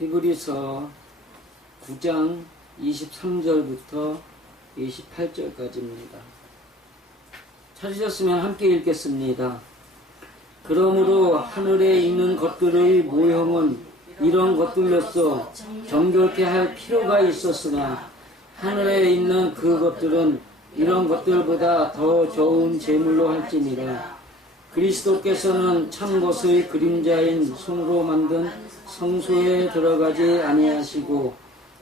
히브리서 9장 23절부터 28절까지입니다. 찾으셨으면 함께 읽겠습니다. 그러므로 하늘에 있는 것들의 모형은 이런 것들로서 정결케 할 필요가 있었으나 하늘에 있는 그 것들은 이런 것들보다 더 좋은 제물로 할지니라. 그리스도께서는 참 것의 그림자인 손으로 만든 성소에 들어가지 아니하시고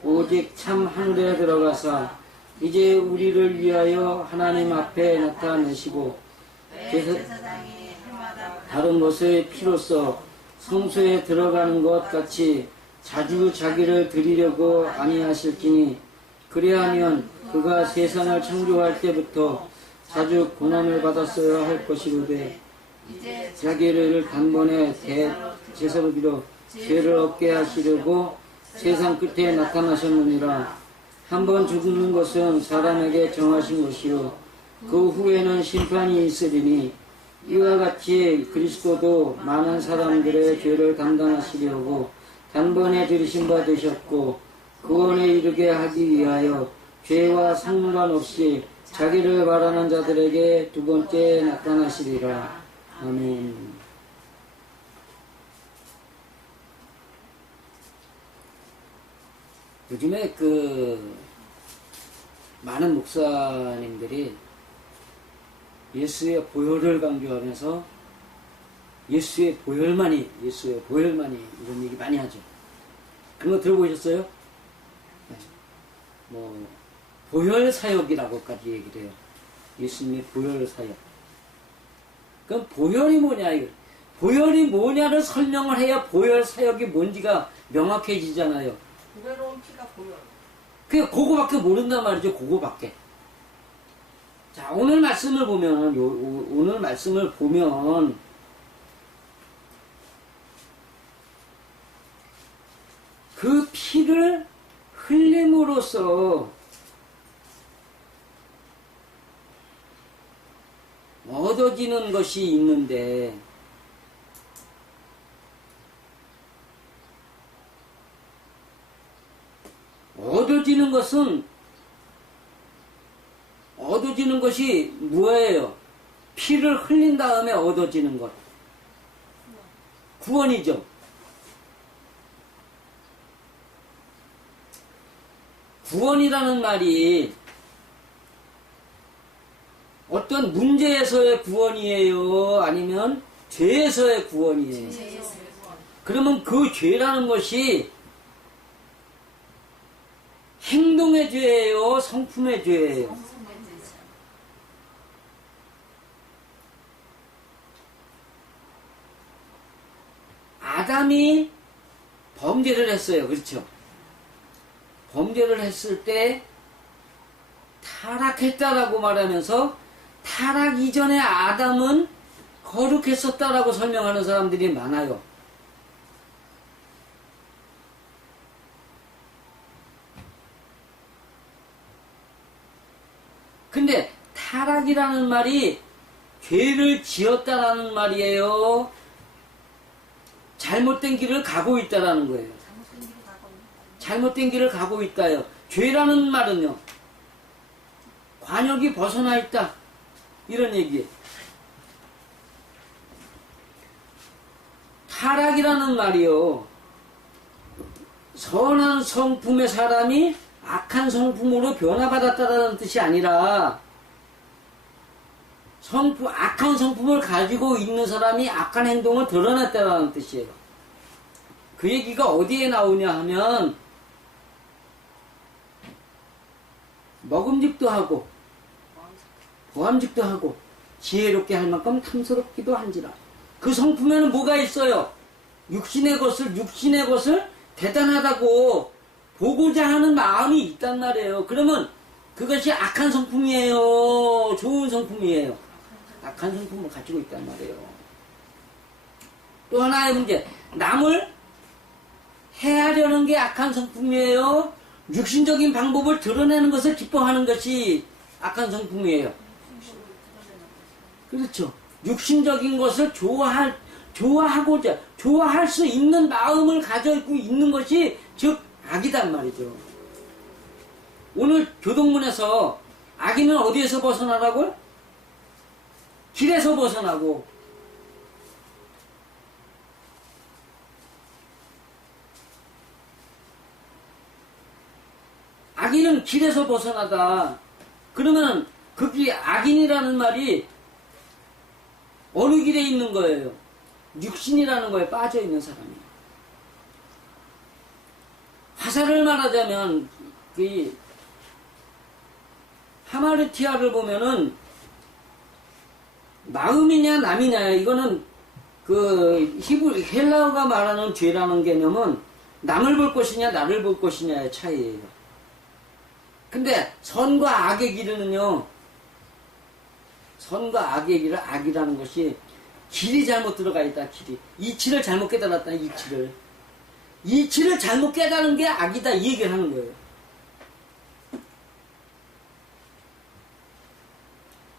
오직 참 하늘에 들어가사 이제 우리를 위하여 하나님 앞에 나타내시고 다른 것의 피로써 성소에 들어가는 것 같이 자주 자기를 드리려고 아니하실지니 그리하면 그가 세상을 창조할 때부터 자주 고난을 받았어야 할 것이로되 자기를 단번에 대제사로 빌어 죄를 없게 하시려고 세상 끝에 나타나셨느니라. 한번 죽는 것은 사람에게 정하신 것이요 그 후에는 심판이 있으리니 이와 같이 그리스도도 많은 사람들의 죄를 담당하시려고 단번에 들이신 바 되셨고 구원에 이르게 하기 위하여 죄와 상관없이 자기를 바라는 자들에게 두 번째 나타나시리라. 아멘. 요즘에 많은 목사님들이 예수의 보혈을 강조하면서 예수의 보혈만이 이런 얘기 많이 하죠. 그런 거 들어보셨어요? 네. 보혈 사역이라고까지 얘기를 해요. 예수님의 보혈 사역. 그럼 보혈이 뭐냐 이거. 보혈이 뭐냐를 설명을 해야 보혈 사역이 뭔지가 명확해지잖아요. 보혈로운 피가 보혈. 그거밖에 모른단 말이죠. 그거밖에. 자, 오늘 말씀을 보면 그 피를 흘림으로써 얻어지는 것이 있는데 얻어지는 것이 뭐예요? 피를 흘린 다음에 얻어지는 것. 구원이죠. 구원이라는 말이 어떤 문제에서의 구원이에요? 아니면 죄에서의 구원이에요? 그러면 그 죄라는 것이 행동의 죄예요? 성품의 죄예요? 아담이 범죄를 했어요. 그렇죠? 범죄를 했을 때 타락했다라고 말하면서 타락 이전에 아담은 거룩했었다라고 설명하는 사람들이 많아요. 근데 타락이라는 말이 죄를 지었다라는 말이에요? 잘못된 길을 가고 있다라는 거예요. 잘못된 길을 가고 있다요. 죄라는 말은요. 관역이 벗어나 있다. 이런 얘기예요. 타락이라는 말이요. 선한 성품의 사람이 악한 성품으로 변화받았다는 뜻이 아니라 악한 성품을 가지고 있는 사람이 악한 행동을 드러냈다는 뜻이에요. 그 얘기가 어디에 나오냐 하면 먹음직도 하고 보암직도 하고 지혜롭게 할 만큼 탐스럽기도 한지라. 그 성품에는 뭐가 있어요? 육신의 것을 대단하다고 보고자 하는 마음이 있단 말이에요. 그러면 그것이 악한 성품이에요? 좋은 성품이에요? 악한 성품을 가지고 있단 말이에요. 또 하나의 문제, 남을 해하려는 게 악한 성품이에요? 육신적인 방법을 드러내는 것을 기뻐하는 것이 악한 성품이에요. 그렇죠. 육신적인 것을 좋아하고자, 좋아할 수 있는 마음을 가지고 있는 것이 즉 악이단 말이죠. 오늘 교동문에서 악인은 어디에서 벗어나라고요? 길에서 벗어나고, 악인은 길에서 벗어나다. 그러면 그게 악인이라는 말이 어느 길에 있는 거예요? 육신이라는 거에 빠져 있는 사람이에요. 화살을 말하자면 그 하마르티아를 보면은 마음이냐 남이냐, 이거는 그 헬라어가 말하는 죄라는 개념은 남을 볼 것이냐 나를 볼 것이냐의 차이예요. 근데 선과 악의 길은요, 선과 악의 길은, 악이라는 것이 길이 잘못 들어가 있다. 길이 이치를 잘못 깨달았다. 이치를 잘못 깨달은 게 악이다, 이 얘기를 하는 거예요.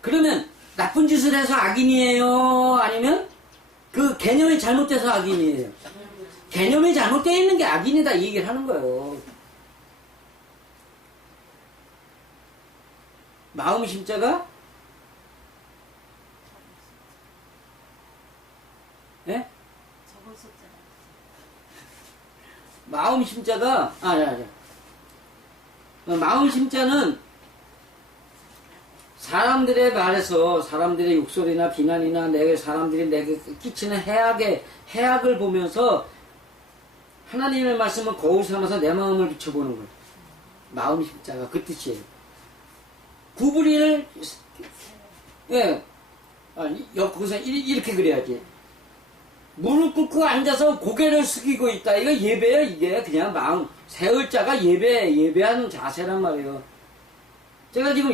그러면 나쁜 짓을 해서 악인이에요? 아니면 그 개념이 잘못돼서 악인이에요? 개념이 잘못되어 있는 게 악인이다, 이 얘기를 하는 거예요. 마음 심자가, 예? 마음 심자가, 마음 심자는 사람들의 말에서, 사람들의 욕설이나 비난이나 사람들이 내게 끼치는 해악을 보면서 하나님의 말씀을 거울 삼아서 내 마음을 비춰보는 거예요. 마음 심자가 그 뜻이에요. 구부리를, 거기서 이렇게 그래야지. 무릎 꿇고 앉아서 고개를 숙이고 있다. 이거 예배야, 이게. 그냥 마음, 세을자가 예배하는 자세란 말이에요. 제가 지금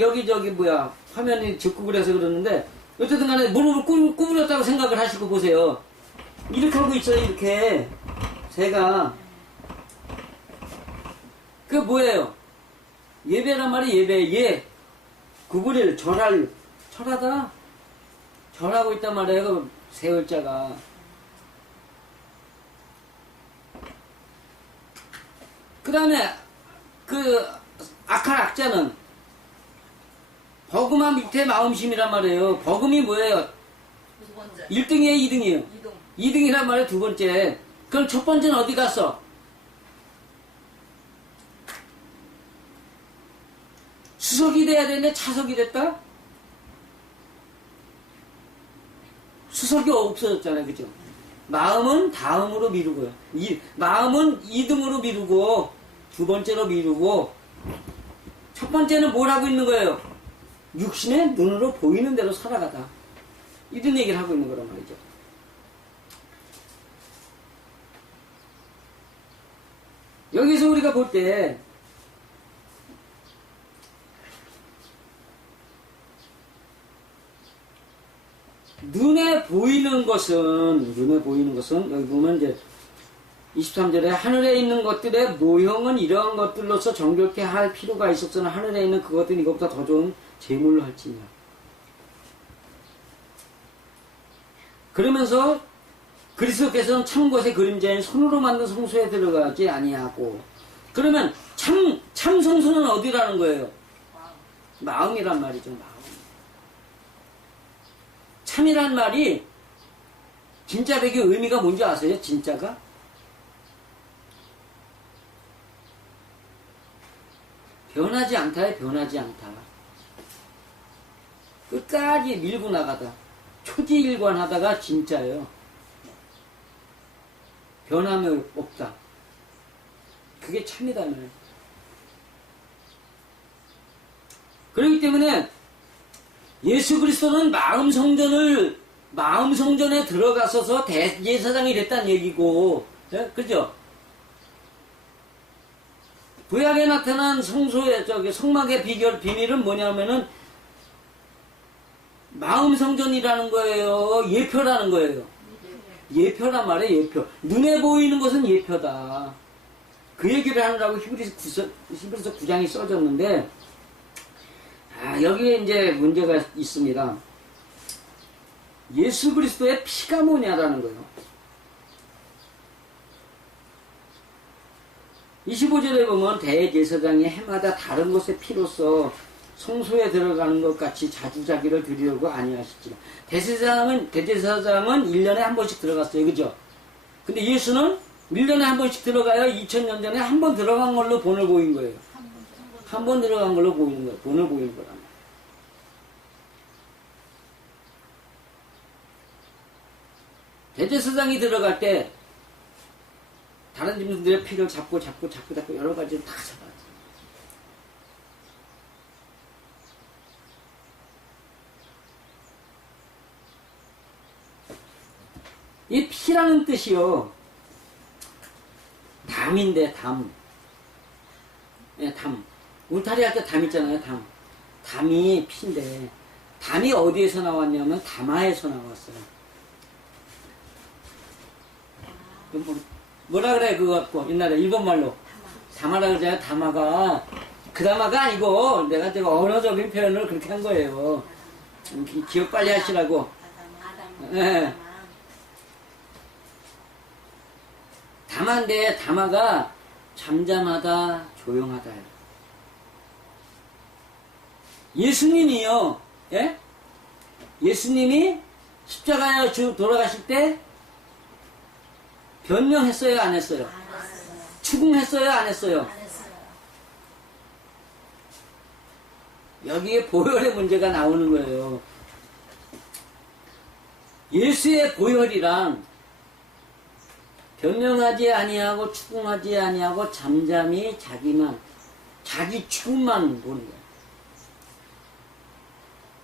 화면이 적고 그래서 그러는데, 어쨌든 간에 무릎을 구부렸다고 생각을 하시고 보세요. 이렇게 하고 있어요, 이렇게. 제가. 그게 뭐예요? 예배란 말이 예배, 구부릴, 절하다. 절하고 있단 말이에요, 그 세월자가. 그 다음에, 그, 악할 악자는, 버금한 밑에 마음심이란 말이에요. 버금이 뭐예요? 두 번째. 1등이에요, 2등이에요? 2등. 2등이란 말이에요, 두 번째. 그럼 첫 번째는 어디 갔어? 수석이 돼야 되는데 차석이 됐다? 수석이 없어졌잖아요, 그죠? 마음은 다음으로 미루고요. 마음은 2등으로 미루고, 두 번째로 미루고, 첫 번째는 뭘 하고 있는 거예요? 육신의 눈으로 보이는 대로 살아가다. 이런 얘기를 하고 있는 거란 말이죠. 여기서 우리가 볼 때, 눈에 보이는 것은, 여기 보면 이제 23절에 하늘에 있는 것들의 모형은 이러한 것들로서 정결케 할 필요가 있었으나 하늘에 있는 그것들은 이것보다 더 좋은 제물로 할지니라. 그러면서 그리스도께서는 참 것의 그림자인 손으로 만든 성소에 들어가지 아니하고, 그러면 참 성소는 어디라는 거예요? 마음이란 말이죠. 마음. 참이란 말이 진짜 백의 의미가 뭔지 아세요? 진짜가? 변하지 않다에 변하지 않다. 끝까지 밀고 나가다. 초지일관하다가 진짜예요. 변함이 없다. 그게 참이다 말이에요. 그렇기 때문에 예수 그리스도는 마음 성전에 들어가서서 대제사장이 됐다는 얘기고, 그죠? 구약에 나타난 성막의 비밀은 뭐냐면은 마음 성전이라는 거예요. 예표라는 거예요. 예표란 말이에요, 예표. 눈에 보이는 것은 예표다. 그 얘기를 하느라고 히브리서 9장이 써졌는데, 여기에 이제 문제가 있습니다. 예수 그리스도의 피가 뭐냐라는 거예요. 25절에 보면 대제사장이 해마다 다른 곳의 피로써 성소에 들어가는 것 같이 자주자기를 드리려고 아니하시지라. 대제사장은 1년에 한 번씩 들어갔어요. 그죠? 근데 예수는 1년에 한 번씩 들어가요. 2000년 전에 한 번 들어간 걸로 본을 보인 거예요. 한 번 들어간 걸로 보이는 거예요. 본을 보이는 거란 말이에요. 대제사장이 들어갈 때 다른 짐승들의 피를 잡고 여러 가지를 다 잡아요. 이 피라는 뜻이요. 담인데 담. 예, 담. 울타리 할 때 담 있잖아요. 담. 담이 피인데 담이 어디에서 나왔냐면 담화에서 나왔어요. 뭐라 그래 그거 갖고 옛날에 일본말로 담화라 그러잖아요. 담화가 그 담화가 아니고 내가 제가 언어적인 표현을 그렇게 한 거예요. 기억 빨리 하시라고. 예. 담화인데 담화가 잠잠하다 조용하다. 예수님이요. 예? 예수님이 십자가에 돌아가실 때 변명했어요 안 했어요? 추궁했어요 안 했어요? 여기에 보혈의 문제가 나오는 거예요. 예수의 보혈이란 변명하지 아니하고 추궁하지 아니하고 잠잠히 자기 죽음만 보는 거예요.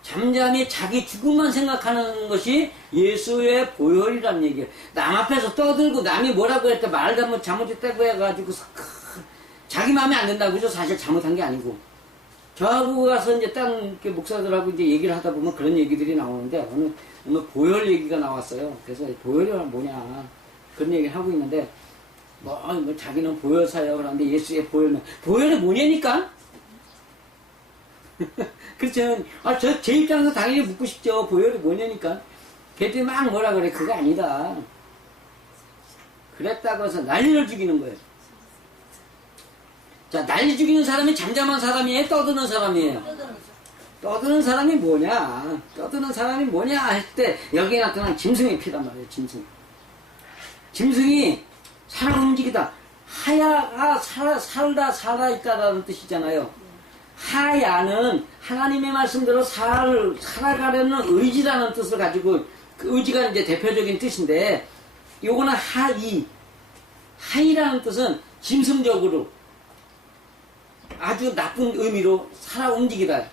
잠잠히 자기 죽음만 생각하는 것이 예수의 보혈이란 얘기예요. 남 앞에서 떠들고 남이 뭐라고 했다 말 잘못했다고 해가지고 자기 마음에 안 든다고 그죠? 사실 잘못한 게 아니고 저하고 가서 이제 딴 목사들하고 이제 얘기를 하다 보면 그런 얘기들이 나오는데 어느 보혈 얘기가 나왔어요. 그래서 보혈이 뭐냐 그런 얘기를 하고 있는데 뭐 자기는 보혈사예요. 그런데 예수의 보혈이 뭐냐니까? 그렇죠. 제 입장에서 당연히 묻고 싶죠. 보혈이 뭐냐니까. 걔들이 막 뭐라 그래. 그거 아니다. 그랬다고 해서 난리를 죽이는 거예요. 자, 난리 죽이는 사람이 잠잠한 사람이에요? 떠드는 사람이에요? 떠드는 사람이 뭐냐? 떠드는 사람이 뭐냐? 했을 때 여기에 나타난 짐승의 피란 말이에요. 짐승이 살아 움직이다. 하야가 살아있다라는 뜻이잖아요. 하야는 하나님의 말씀대로 살아가려는 의지라는 뜻을 가지고 그 의지가 이제 대표적인 뜻인데 요거는 하이라는 뜻은 짐승적으로 아주 나쁜 의미로 살아 움직이다.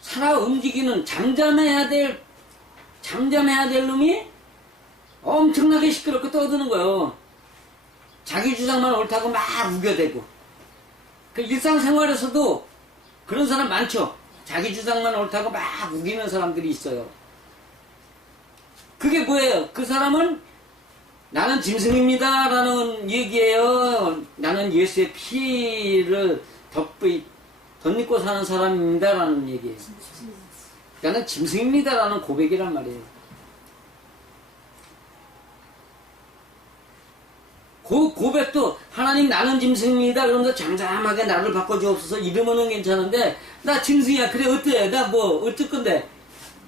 살아 움직이는 잠잠해야 될 놈이 엄청나게 시끄럽게 떠드는 거예요. 자기 주장만 옳다고 막 우겨대고. 그 일상생활에서도 그런 사람 많죠. 자기 주장만 옳다고 막 우기는 사람들이 있어요. 그게 뭐예요? 그 사람은 나는 짐승입니다 라는 얘기예요. 나는 예수의 피를 덧입고 사는 사람입니다 라는 얘기예요. 나는 짐승입니다 라는 고백이란 말이에요. 그 고백도 하나님 나는 짐승입니다 그러면서 잠잠하게 나를 바꿔주옵소서 이러면은 괜찮은데 나 짐승이야 그래 어때 나 뭐 어쩔 건데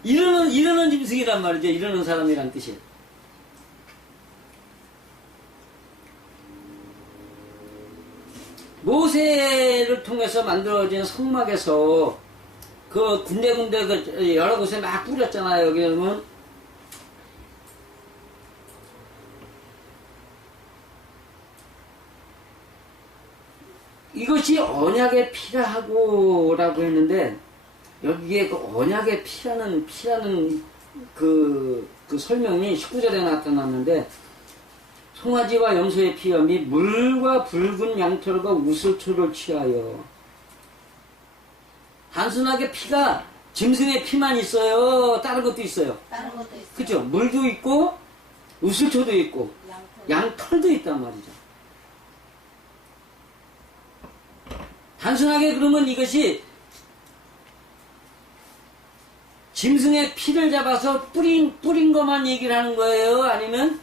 이러는 짐승이란 말이죠. 이러는 사람이란 뜻이에요. 모세를 통해서 만들어진 성막에서 그 군데군데 그 여러 곳에 막 뿌렸잖아요. 여기 보면 이것이 언약의 피라고 했는데 여기에 그 언약의 피라는 그 설명이 19절에 나타났는데 송아지와 염소의 피와 및 물과 붉은 양털과 우슬초를 취하여 단순하게 피가 짐승의 피만 있어요? 다른 것도 있어요? 다른 것도 있어요. 그죠? 물도 있고 우슬초도 있고 양털도 있단 말이죠. 단순하게 그러면 이것이 짐승의 피를 잡아서 뿌린 것만 얘기를 하는 거예요? 아니면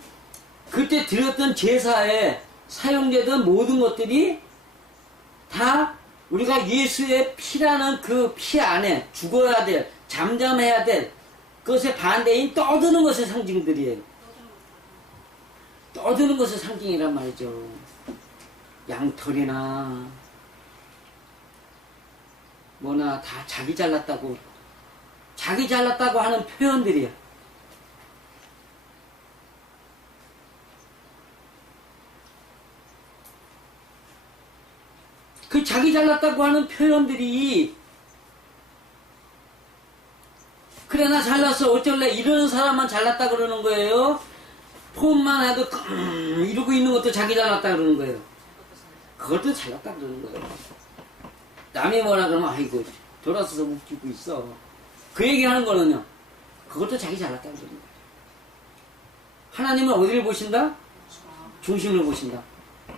그때 드렸던 제사에 사용되던 모든 것들이 다 우리가 예수의 피라는 그 피 안에 죽어야 될, 잠잠해야 될 그것의 반대인 떠드는 것의 상징들이에요. 떠드는 것의 상징이란 말이죠. 양털이나 뭐나 다 자기 잘났다고 하는 표현들이야. 그 자기 잘났다고 하는 표현들이 그래 나 잘났어 어쩔래 이러는 사람만 잘났다 그러는 거예요. 폼만 해도 이러고 있는 것도 자기 잘났다 그러는 거예요. 그것도 잘났다 그러는 거예요. 남이 뭐라 그러면 아이고 돌아서서 웃기고 있어. 그 얘기하는 거는요. 그것도 자기 잘났다 그러는 거예요. 하나님은 어디를 보신다? 중심을 보신다.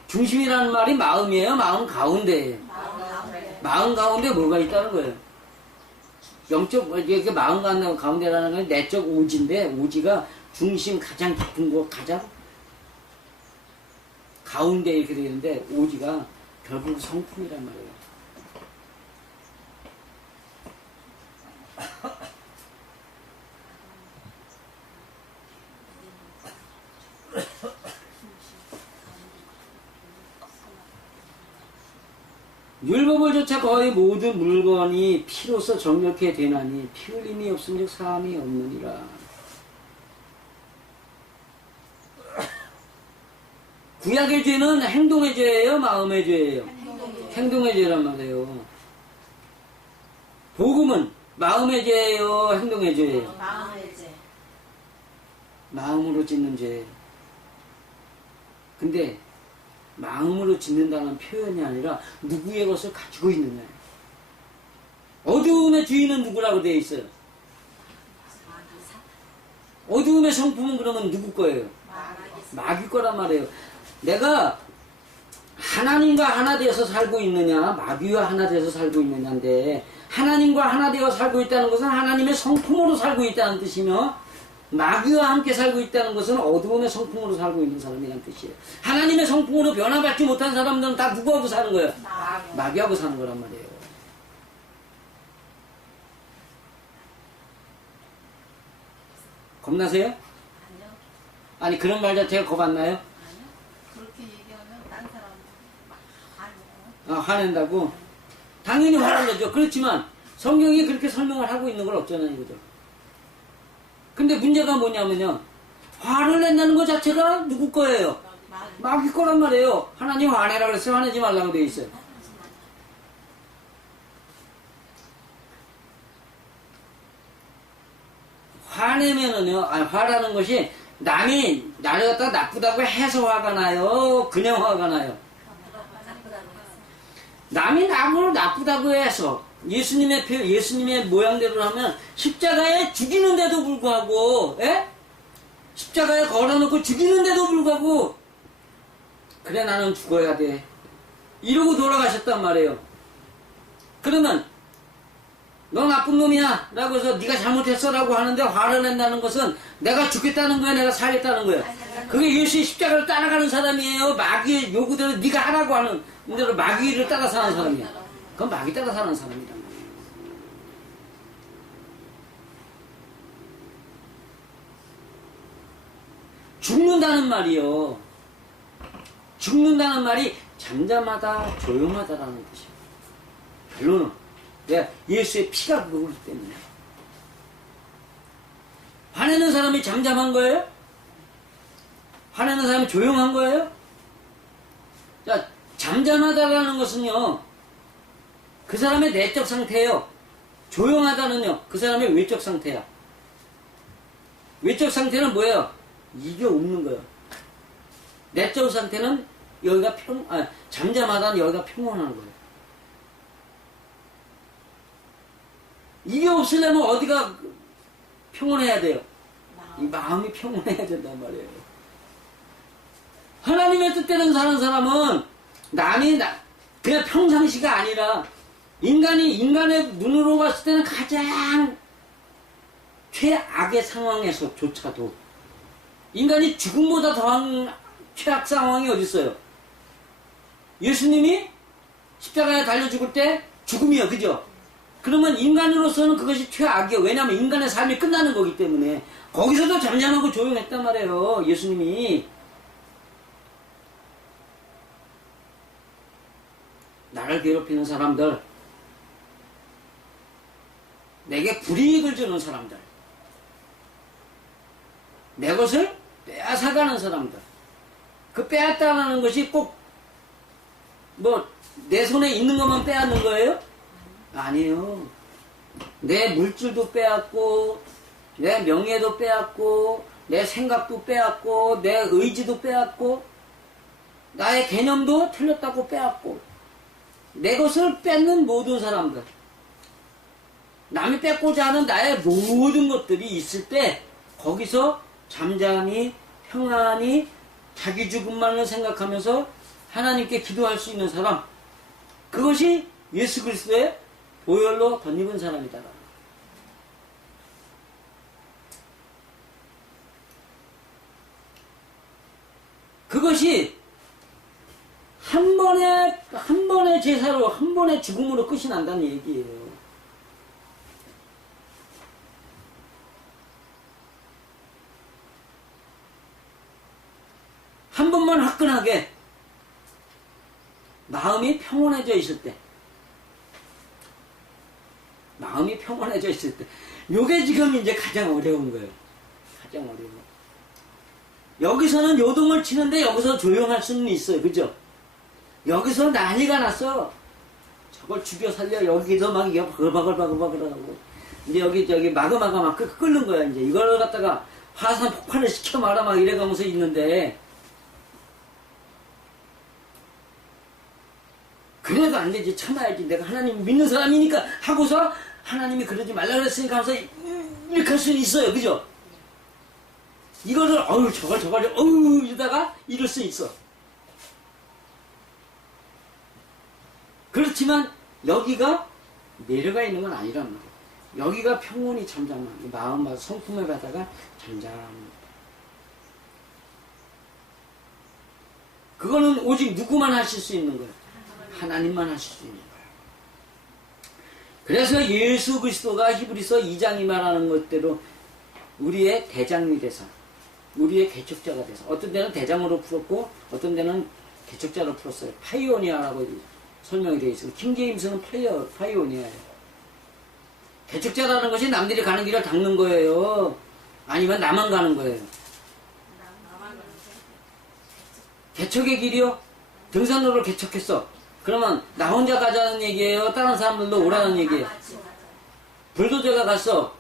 중심이라는 말이 마음이에요? 마음 가운데예요? 마음 가운데 뭐가 있다는 거예요? 영적, 이게 마음 가운데라는 건 내적 오지인데, 오지가 중심 가장 깊은 곳, 가장 가운데 이렇게 되는데, 오지가 결국 성품이란 말이에요. 율법을 조차 거의 모든 물건이 피로써 정력해 되나니 피 흘림이 없은즉 사함이 없느니라. 구약의 죄는 행동의 죄예요? 마음의 죄예요? 행동의 죄란 말이에요. 복음은 마음의 죄예요? 행동의 죄예요? 마음의 죄. 마음으로 짓는 죄예요. 근데 마음으로 짓는다는 표현이 아니라 누구의 것을 가지고 있느냐. 어두움의 주인은 누구라고 되어 있어요? 어두움의 성품은 그러면 누구 거예요? 마귀 거란 말이에요. 내가 하나님과 하나 되어서 살고 있느냐 마귀와 하나 되어서 살고 있느냐인데 하나님과 하나 되어 살고 있다는 것은 하나님의 성품으로 살고 있다는 뜻이며 마귀와 함께 살고 있다는 것은 어두움의 성품으로 살고 있는 사람이라는 뜻이에요. 하나님의 성품으로 변화받지 못한 사람들은 다 누구하고 사는 거예요? 마귀하고 사는 거란 말이에요. 겁나세요? 아니요. 아니 그런 말 자체가 겁 안 나요? 아니요. 그렇게 얘기하면 딴 사람 화내요. 화낸다고? 당연히 화난 거죠. 그렇지만 성경이 그렇게 설명을 하고 있는 걸 어쩌나 이거죠. 근데 문제가 뭐냐면요. 화를 낸다는 것 자체가 누구 거예요? 마귀 거란 말이에요. 하나님 화내라 그랬어요. 화내지 말라고 되어 있어요. 화내면은요, 화라는 것이 남이 나를 갖다 나쁘다고 해서 화가 나요? 그냥 화가 나요? 남이 나를 나쁘다고 해서 예수님의 모양대로 하면 십자가에 죽이는데도 불구하고 십자가에 걸어놓고 죽이는데도 불구하고 그래 나는 죽어야 돼 이러고 돌아가셨단 말이에요. 그러면 너 나쁜 놈이야 라고 해서 네가 잘못했어 라고 하는데 화를 낸다는 것은 내가 죽겠다는 거야 내가 살겠다는 거야. 그게 예수의 십자가를 따라가는 사람이에요. 마귀의 요구대로 네가 하라고 하는 대로 마귀를 따라 사는 사람이야. 그건 마귀 따라 사는 사람이란 말이에요. 죽는다는 말이요. 죽는다는 말이 잠잠하다, 조용하다라는 뜻이에요. 결론은 왜? 예수의 피가 그거기 때문에. 화내는 사람이 잠잠한 거예요? 화내는 사람이 조용한 거예요? 자, 잠잠하다라는 것은요, 그 사람의 내적 상태예요. 조용하다는요, 그 사람의 외적 상태야. 외적 상태는 뭐예요? 이게 없는 거예요. 내적 상태는 여기가 잠잠하다는 여기가 평온한 거예요. 이게 없으려면 어디가 평온해야 돼요? 이 마음이 평온해야 된단 말이에요. 하나님의 뜻대로 사는 사람은 그냥 평상시가 아니라 인간의 눈으로 봤을 때는 가장 최악의 상황에서조차도 인간이 죽음보다 더한 최악 상황이 어디 있어요? 예수님이 십자가에 달려 죽을 때 죽음이요, 그죠? 그러면 인간으로서는 그것이 최악이에요. 왜냐하면 인간의 삶이 끝나는 거기 때문에. 거기서도 잠잠하고 조용했단 말이에요, 예수님이. 나를 괴롭히는 사람들, 내게 불이익을 주는 사람들, 내 것을 빼앗아가는 사람들, 그 빼앗다라는 것이 꼭 내 손에 있는 것만 빼앗는 거예요? 아니에요. 내 물질도 빼앗고, 내 명예도 빼앗고, 내 생각도 빼앗고, 내 의지도 빼앗고, 나의 개념도 틀렸다고 빼앗고, 내 것을 뺏는 모든 사람들, 남이 뺏고자 하는 나의 모든 것들이 있을 때 거기서 잠잠히 평안히 자기 죽음만을 생각하면서 하나님께 기도할 수 있는 사람, 그것이 예수 그리스도의 보혈로 덧입은 사람이다. 그것이 한 번의 제사로, 한 번의 죽음으로 끝이 난다는 얘기예요. 한 번만 화끈하게 마음이 평온해져 있을 때, 마음이 평온해져 있을 때, 요게 지금 이제 가장 어려운 거예요. 가장 어려운 거. 여기서는 요동을 치는데 여기서 조용할 수는 있어요. 그죠? 여기서 난리가 났어. 저걸 죽여 살려. 여기서 막 이게 바글바글하고. 이제 여기 마그마가 막 끓는 거야. 이제 이걸 갖다가 화산 폭발을 시켜 말아 막 이래가면서 있는데, 그래도 안 되지. 참아야지. 내가 하나님 믿는 사람이니까 하고서 하나님이 그러지 말라 그랬으니까 하면서 이렇게 할 수는 있어요. 그죠? 이거를 저걸 이러다가 이럴 수 있어. 그렇지만 여기가 내려가 있는 건 아니란 말이에요. 여기가 평온이 잠잠한 마음과 성품의 바다가 잠잠합니다. 그거는 오직 누구만 하실 수 있는 거예요. 하나님만 하실 수 있는 거예요. 그래서 예수 그리스도가 히브리서 2장이 말하는 것대로 우리의 대장이 돼서, 우리의 개척자가 돼서, 어떤 데는 대장으로 풀었고 어떤 데는 개척자로 풀었어요. 파이오니아라고 설명이 되어 있어요. 킹제임스는 파이오니아예요. 개척자라는 것이 남들이 가는 길을 닦는 거예요. 아니면 나만 가는 거예요. 개척의 길이요? 등산로를 개척했어. 그러면 나 혼자 가자는 얘기예요? 다른 사람들도 오라는 얘기예요? 불도저가 갔어.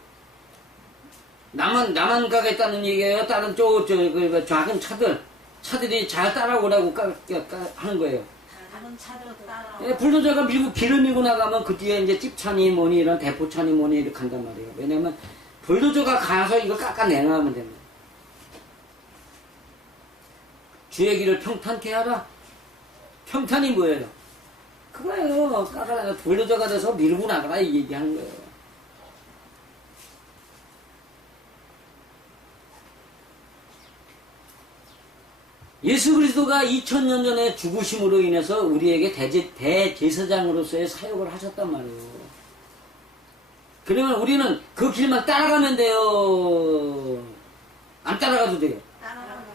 나만 가겠다는 얘기예요? 다른 작은 차들이 잘 따라오라고 하는 거예요. 다른 차들 따라. 예, 불도저가 길을 밀고 나가면 그 뒤에 이제 찝차니 뭐니 이런 대포차니 뭐니 이렇게 간단 말이에요. 왜냐면 불도저가 가서 이걸 깎아내놔면 됩니다. 주의 길을 평탄케 하라. 평탄이 뭐예요? 그거예요. 깎아내가 불도저가 돼서 밀고 나가라 이 얘기하는 거예요. 예수 그리스도가 2000년 전에 죽으심으로 인해서 우리에게 대제사장으로서의 사역을 하셨단 말이에요. 그러면 우리는 그 길만 따라가면 돼요? 안 따라가도 돼요?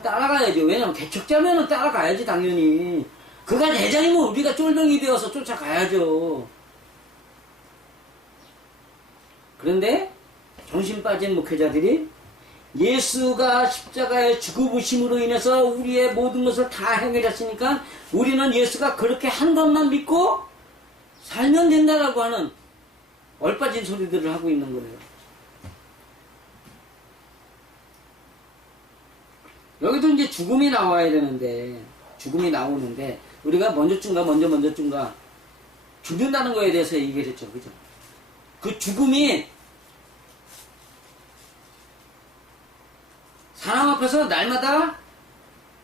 따라가야죠. 왜냐면 개척자면은 따라가야지 당연히. 그가 대장이면 우리가 쫄병이 되어서 쫓아가야죠. 그런데 정신 빠진 목회자들이 예수가 십자가의 죽으심으로 인해서 우리의 모든 것을 다 해결했으니까 우리는 예수가 그렇게 한 것만 믿고 살면 된다라고 하는 얼빠진 소리들을 하고 있는 거예요. 여기도 이제 죽음이 나와야 되는데, 죽음이 나오는데 우리가 먼저 쭌가 죽는다는 거에 대해서 얘기를 했죠. 그죠? 그 죽음이 사람 앞에서 날마다,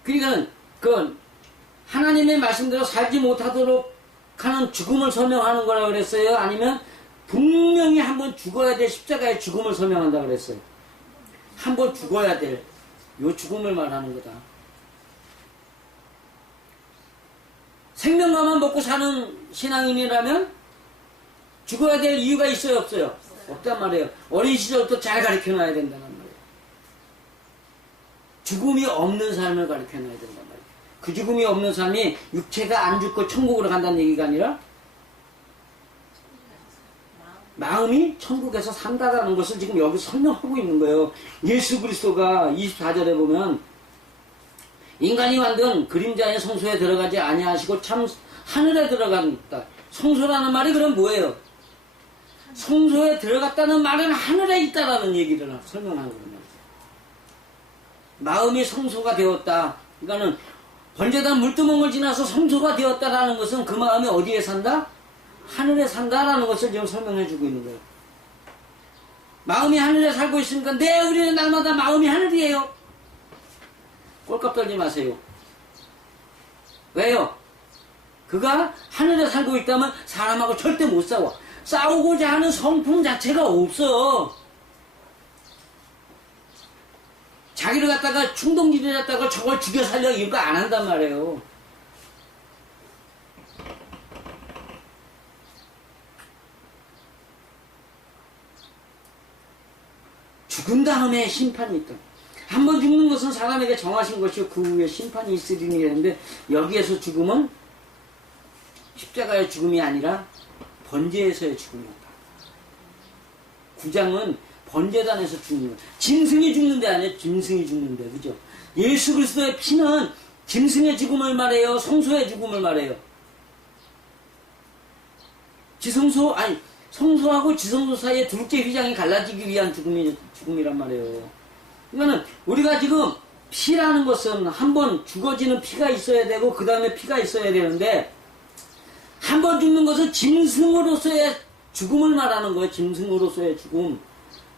그러니까 그 하나님의 말씀대로 살지 못하도록 하는 죽음을 설명하는 거라 그랬어요? 아니면 분명히 한번 죽어야 될 십자가의 죽음을 설명한다 그랬어요? 한번 죽어야 될 요 죽음을 말하는 거다. 생명과만 먹고 사는 신앙인이라면 죽어야 될 이유가 있어요, 없어요? 없단 말이에요. 어린 시절부터 잘 가르쳐놔야 된다는 말이에요. 죽음이 없는 삶을 가르쳐놔야 된단 말이에요. 그 죽음이 없는 삶이 육체가 안 죽고 천국으로 간다는 얘기가 아니라 마음이 천국에서 산다라는 것을 지금 여기 설명하고 있는 거예요. 예수 그리스도가 24절에 보면 인간이 만든 그림자의 성소에 들어가지 아니하시고 참 하늘에 들어간다. 성소라는 말이 그럼 뭐예요? 성소에 들어갔다는 말은 하늘에 있다라는 얘기를 설명하는 거예요. 마음이 성소가 되었다. 그러니까는 번제단 물두멍을 지나서 성소가 되었다라는 것은 그 마음이 어디에 산다? 하늘에 산다라는 것을 지금 설명해 주고 있는 거예요. 마음이 하늘에 살고 있으니까 네, 우리는 날마다 마음이 하늘이에요. 꼴값 떨지 마세요. 왜요? 그가 하늘에 살고 있다면 사람하고 절대 못 싸워. 싸우고자 하는 성품 자체가 없어. 자기를 갖다가 충동질을 갖다가 저걸 죽여 살려 이거 안 한단 말이에요. 죽은 다음에 심판이 있다. 한 번 죽는 것은 사람에게 정하신 것이고 그 후에 심판이 있으리니 했는데 여기에서 죽음은 십자가의 죽음이 아니라 번제에서의 죽음이었다. 9장은 번제단에서 죽는 거야. 짐승이 죽는데 아니야. 짐승이 죽는데. 그죠? 예수 그리스도의 피는 짐승의 죽음을 말해요? 성소의 죽음을 말해요? 성소하고 지성소 사이에 둘째 휘장이 갈라지기 위한 죽음이란 말이에요. 그러니까 우리가 지금 피라는 것은 한번 죽어지는 피가 있어야 되고 그 다음에 피가 있어야 되는데 한 번 죽는 것은 짐승으로서의 죽음을 말하는 거예요. 짐승으로서의 죽음.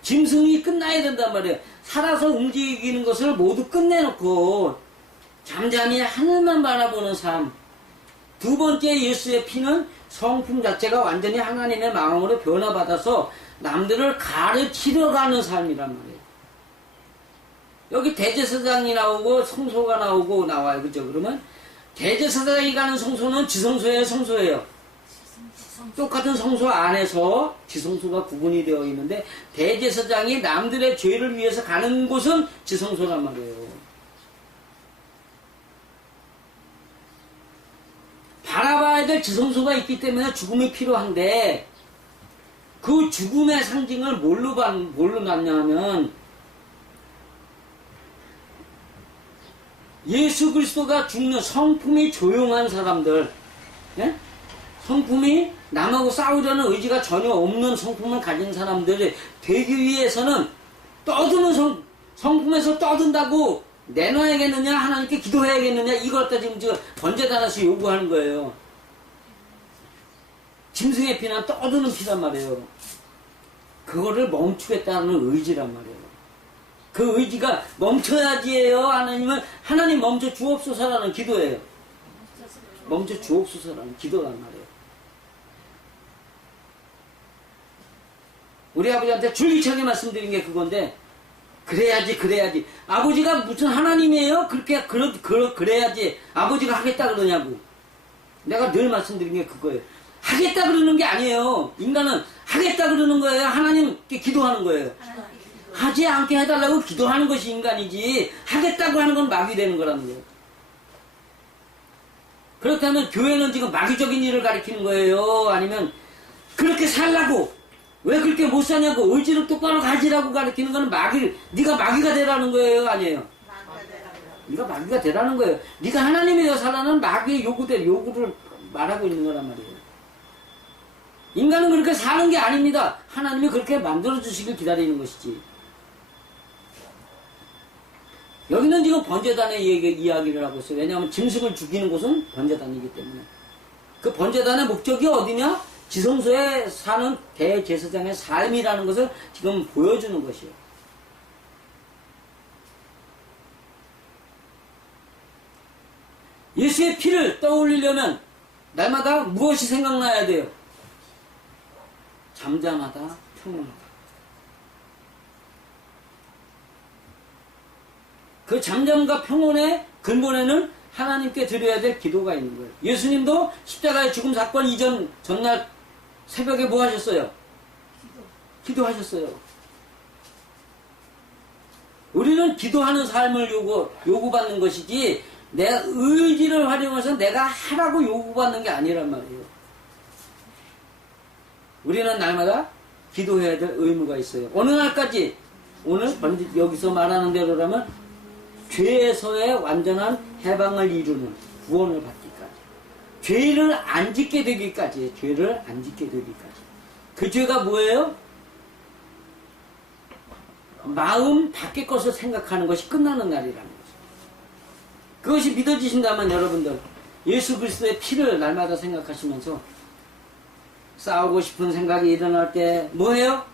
짐승이 끝나야 된단 말이에요. 살아서 움직이는 것을 모두 끝내놓고 잠잠히 하늘만 바라보는 삶. 두 번째 예수의 피는 성품 자체가 완전히 하나님의 마음으로 변화받아서 남들을 가르치려 가는 삶이란 말이에요. 여기 대제사장이 나오고 성소가 나오고 나와요. 그죠? 그러면 대제사장이 가는 성소는 지성소예요, 성소예요? 똑같은 성소 안에서 지성소가 구분이 되어 있는데 대제사장이 남들의 죄를 위해서 가는 곳은 지성소란 말이에요. 바라봐야 될 지성소가 있기 때문에 죽음이 필요한데 그 죽음의 상징을 뭘로 낳냐면 예수 그리스도가 죽는 성품이 조용한 사람들, 예? 성품이 남하고 싸우려는 의지가 전혀 없는 성품을 가진 사람들이 되기 위해서는 떠드는 성품에서 떠든다고 내놔야겠느냐, 하나님께 기도해야겠느냐, 이걸 갖다 지금 번제단에서 요구하는 거예요. 짐승의 피는 떠드는 피란 말이에요. 그거를 멈추겠다는 의지란 말이에요. 그 의지가 멈춰야지예요. 하나님 멈춰 주옵소서라는 기도예요. 멈춰 주옵소서라는 기도란 말이에요. 우리 아버지한테 줄기차게 말씀드린 게 그건데 그래야지. 아버지가 무슨 하나님이에요? 그래야지. 아버지가 하겠다 그러냐고. 내가 늘 말씀드린 게 그거예요. 하겠다 그러는 게 아니에요. 인간은 하겠다 그러는 거예요. 하나님께 기도하는 거예요. 하지 않게 해달라고 기도하는 것이 인간이지 하겠다고 하는 건 마귀 되는 거라는 거예요. 그렇다면 교회는 지금 마귀적인 일을 가리키는 거예요? 아니면 그렇게 살라고 왜 그렇게 못 사냐고 의지를 똑바로 가지라고 가리키는 거는 네가 마귀가 되라는 거예요? 아니에요? 네가 마귀가 되라는 거예요. 네가 하나님이여 살라는 마귀의 요구를 말하고 있는 거란 말이에요. 인간은 그렇게 사는 게 아닙니다. 하나님이 그렇게 만들어주시길 기다리는 것이지. 여기는 지금 번제단의 이야기를 하고 있어요. 왜냐하면 짐승을 죽이는 곳은 번제단이기 때문에. 그 번제단의 목적이 어디냐? 지성소에 사는 대제사장의 삶이라는 것을 지금 보여주는 것이에요. 예수의 피를 떠올리려면 날마다 무엇이 생각나야 돼요? 잠잠하다, 평온하다. 그 잠잠과 평온의 근본에는 하나님께 드려야 될 기도가 있는 거예요. 예수님도 십자가의 죽음 사건 이전 전날 새벽에 뭐 하셨어요? 기도하셨어요. 우리는 기도하는 삶을 요구받는 것이지 내 의지를 활용해서 내가 하라고 요구받는 게 아니란 말이에요. 우리는 날마다 기도해야 될 의무가 있어요. 어느 날까지? 오늘 여기서 말하는 대로라면 죄에서의 완전한 해방을 이루는 구원을 받기까지, 죄를 안 짓게 되기까지, 죄를 안 짓게 되기까지. 그 죄가 뭐예요? 마음 밖의 것을 생각하는 것이 끝나는 날이라는 거죠. 그것이 믿어지신다면 여러분들 예수 그리스도의 피를 날마다 생각하시면서 싸우고 싶은 생각이 일어날 때 뭐해요?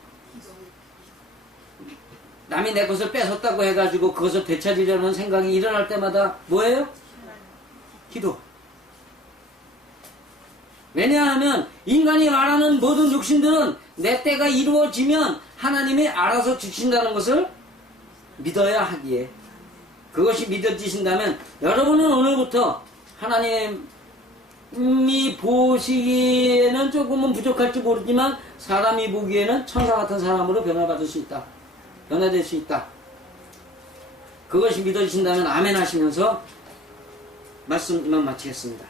남이 내 것을 뺏었다고 해가지고 그것을 되찾으려는 생각이 일어날 때마다 뭐예요? 기도. 왜냐하면 인간이 말하는 모든 육신들은 내 때가 이루어지면 하나님이 알아서 주신다는 것을 믿어야 하기에, 그것이 믿어지신다면 여러분은 오늘부터 하나님이 보시기에는 조금은 부족할지 모르지만 사람이 보기에는 천사 같은 사람으로 변화받을 수 있다. 변화될 수 있다. 그것이 믿어지신다면 아멘 하시면서 말씀 이만 마치겠습니다.